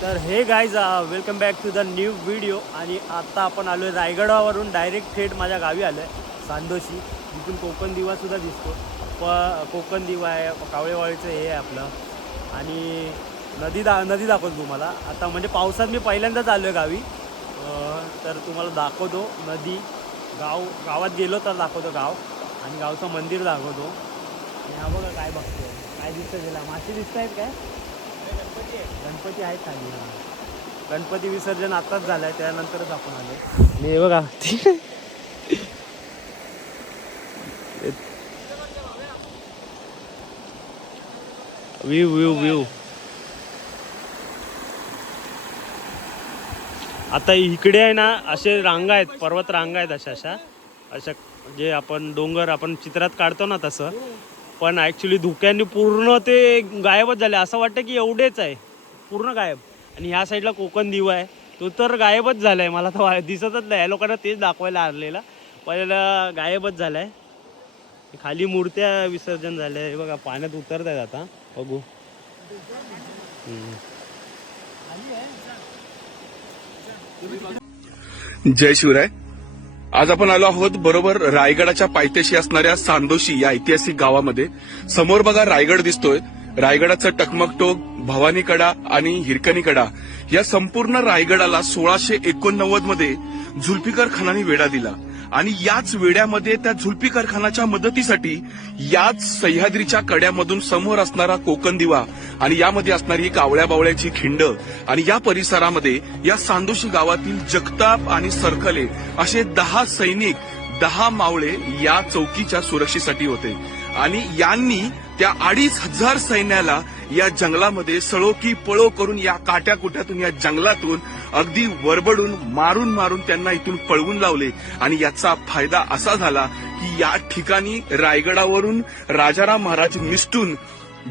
तर हे guys welcome back to the new video आणि आता आपण आलो आहे रायगडावरून डायरेक्ट थेट माझ्या गावी आलो आहे सांदोशी जिथून कोकण दिवासुद्धा दिसतो. प कोकण दिवा आहे कावळेवाळीचं हे आहे आपलं. आणि नदी दा नदी दाखवतो तुम्हाला. आता म्हणजे पावसात मी पहिल्यांदाच आलो आहे गावी तर तुम्हाला दाखवतो नदी. गाव गावात गेलो तर दाखवतो गाव. आणि गावचं मंदिर दाखवतो. आणि हा बघा काय बघतो काय दिसतं तिला मासे दिसत आहेत काय? गणपती आहेत खाली. गणपती विसर्जन आताच झालंय त्यानंतरच आपण आलो. हे बघा व्ह्यू व्ह्यू व्ह्यू आता इकडे आहे ना असे रांगा आहेत पर्वत रांगा आहेत अशा अशा. अशा जे आपण डोंगर आपण चित्रात काढतो ना तसं. पण ॲक्च्युली धुक्याने पूर्ण ते गायबच झाले. असं वाटतं की एवढेच आहे. पूर्ण गायब. आणि ह्या साईडला कोकण दिवा आहे. तो तर गायबच झाला आहे मला तर वा- दिसतच नाही. या लोकांना तेच दाखवायला आलेला. पण गायबच झाला आहे खाली मूर्त्या विसर्जन झालं आहे बघा पाण्यात उतरत आहेत आता. बघू. जय शिवराय. आज आपण आलो आहोत बरोबर रायगडाच्या पायथ्याशी असणाऱ्या सांदोशी या ऐतिहासिक गावामध्ये. समोर बघा रायगड दिसतोय. रायगडाचं टकमकटोक भवानीकडा आणि हिरकणीकडा या संपूर्ण रायगडाला सोळाशे एकोणनव्वदमध्ये झुल्फिकर खानाने वेढा दिला. आणि याच वेड्यामध्ये त्या झुल्फिकर खानाच्या मदतीसाठी याच सह्याद्रीच्या कड्यामधून समोर असणारा कोकण दिवा आणि यामध्ये असणारी कावळ्या बावळ्याची खिंड आणि या परिसरामध्ये या सांदोशी गावातील जगताप आणि सरखले असे दहा सैनिक दहा मावळे या चौकीच्या सुरक्षेसाठी होते. आणि यांनी त्या अडीच हजार सैन्याला या जंगलामध्ये सळो की पळो करून या काट्या कुट्यातून या जंगलातून अगदी वरबडून मारून मारून त्यांना इथून पळवून लावले. आणि याचा फायदा असा झाला की या ठिकाणी रायगडावरून राजाराम महाराज निसटून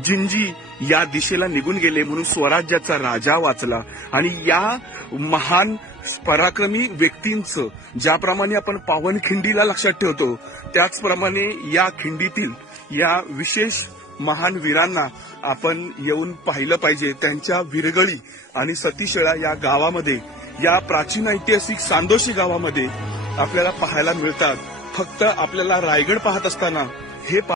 जिंजी या दिशेला निघून गेले म्हणून स्वराज्याचा राजा वाचला. आणि या महान पराक्रमी व्यक्तींचं ज्याप्रमाणे आपण पावनखिंडीला लक्षात ठेवतो त्याचप्रमाणे या खिंडीतील या विशेष महान वीरांना आपण येऊन पाहिलं पाहिजे. त्यांच्या विरगळी आणि सतीशेळा या गावामध्ये या प्राचीन ऐतिहासिक सांदोशी गावामध्ये आपल्याला पाहायला मिळतात. फक्त आपल्याला रायगड पाहत असताना हे पा-